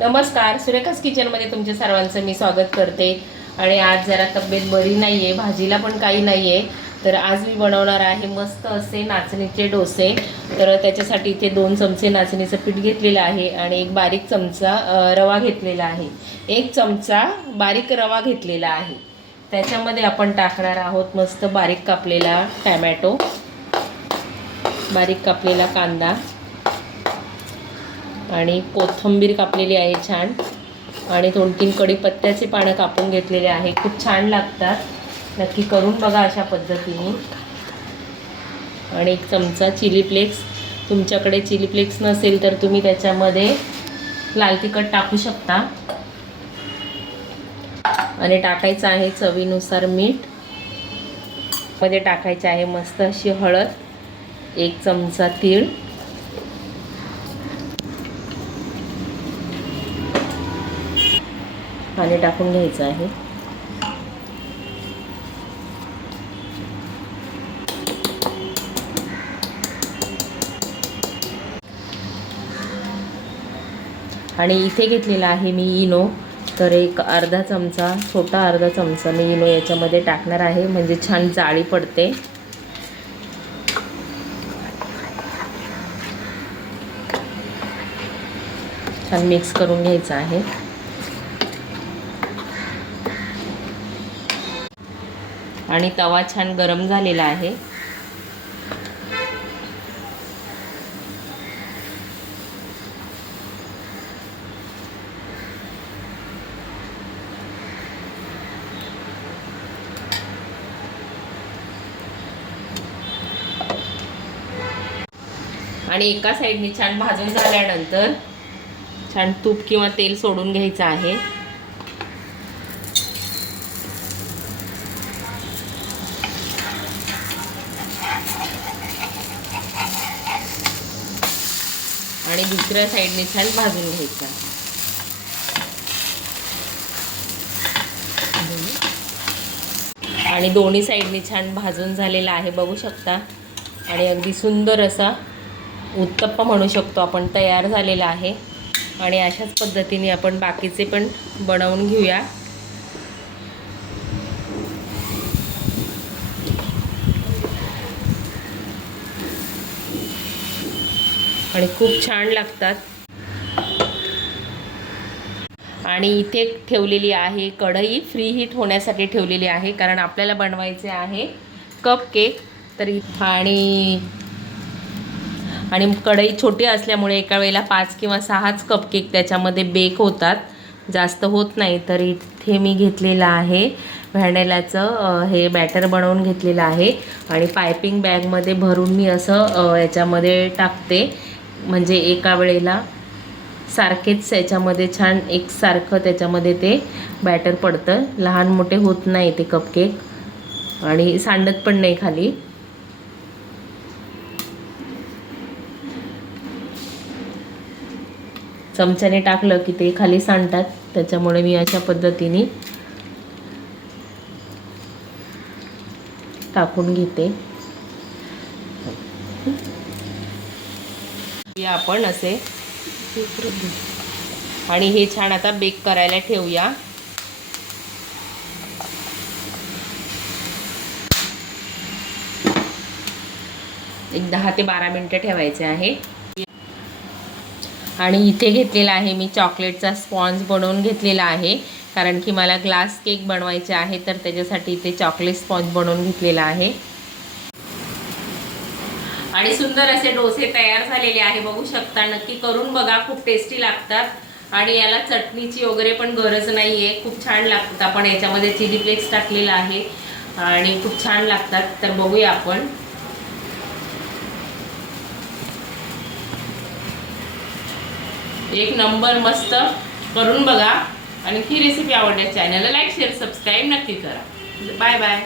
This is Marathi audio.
नमस्कार सुरेखास किचनमध्ये तुमच्या सर्वांचं मी स्वागत करते. आणि आज जरा तब्येत बरी नाही आहे भाजीला पण काही नाही आहे तर आज मी बनवणार आहे मस्त असे नाचणीचे डोसे. तर त्याच्यासाठी इथे दोन चमचे नाचणीचं पीठ घेतलेलं आहे आणि एक बारीक चमचा रवा घेतलेला आहे. एक चमचा बारीक रवा घेतलेला आहे. त्याच्यामध्ये आपण टाकणार आहोत मस्त बारीक कापलेला टॅमॅटो बारीक कापलेला कांदा. आणि कोथिंबीर कापलेली आहे छान. आणि दोन तीन कढीपत्त्याचे पानं कापून घेतलेले आहे. खूप छान लागतात. नक्की करून बघा अशा पद्धतीने. आणि एक चमचा चिली फ्लेक्स. तुमच्याकडे चिली फ्लेक्स नसेल तर तुम्ही त्याच्यामध्ये लाल तिखट टाकू शकता. आणि टाकायचं आहे चवीनुसार मीठ. मध्ये टाकायचे आहे मस्त अशी हळद. एक चमचा तीळ. पाणी टाकून घ्यायचं आहे. आणि इथे घेतलेला आहे मी इनो. तर एक अर्धा चमचा छोटा अर्धा चमचा मी इनो याच्यामध्ये टाकणार आहे. म्हणजे छान जाळी पडते. छान मिक्स करून घ्यायचं आहे. आणि तवा छान गरम झालेला आहे. आणि एका साईडने छान भाजून झाल्यानंतर छान तूप किंवा तेल सोडून घ्यायचं आहे. आणि दुसऱ्या साईडने छान भाजून घ्यायचं. आणि दोन्ही साईडने छान भाजून झालेला आहे बघू शकता. आणि अगदी सुंदर असा उत्तप्पा म्हणू शकतो आपण तयार झालेला आहे. आणि अशाच पद्धतीने आपण बाकीचे पण बनवून घेऊया. आणि खूप छान लागतात. आणि इथे ठेवलेली आहे कढई फ्री हीट होण्यासाठी ठेवलेली आहे कारण आपल्याला बनवायचे आहे कप केक तर आणि आणि कढई छोटी असल्यामुळे एका वेळेला पाच किंवा सहाच कप केक त्याच्यामध्ये बेक होतात. जास्त होत नाही तर इथे मी घेतलेलं आहे. व्हॅनेलाचं हे बॅटर बनवून घेतलेलं आहे. आणि पायपिंग बॅगमध्ये भरून मी असं याच्यामध्ये टाकते. म्हणजे एका वेळेला सारखेच याच्यामध्ये छान एकसारखं त्याच्यामध्ये ते बॅटर पडतं. लहान मोठे होत नाही ते कपकेक आणि सांडत पण नाही खाली. चमच्याने टाकलं की ते खाली सांडतात. त्याच्यामुळे मी अशा पद्धतीने टाकून घेते. या आपण असे. आणि हे छान आता बेक करायला ठेवूया. एक दहा ते बारा मिनटं ठेवायचे आहे. आणि इथे घेतलेला आहे मी चॉकलेटचा स्पॉन्ज बनवून घेतलेला आहे. कारण की मला ग्लास केक बनवायचे आहे तर त्याच्यासाठी इथे चॉकलेट स्पॉन्ज बनवून घेतलेला आहे. आणि सुंदर असे डोसे तयार झालेले आहे. बघू शकता नक्की करून बघा. खूप टेस्टी लागतात. आणि याला चटणीची वगैरे पण गरज नाही आहे खूप छान लागतात. आपण याच्यामध्ये चिली फ्लेक्स टाकलेला आहे. आणि खूप छान लागतात. तर बघूया आपण. एक नंबर मस्त करून बघा. आणि ही रेसिपी आवडल्यास चॅनलला लाईक शेअर सबस्क्राईब नक्की करा. Bye bye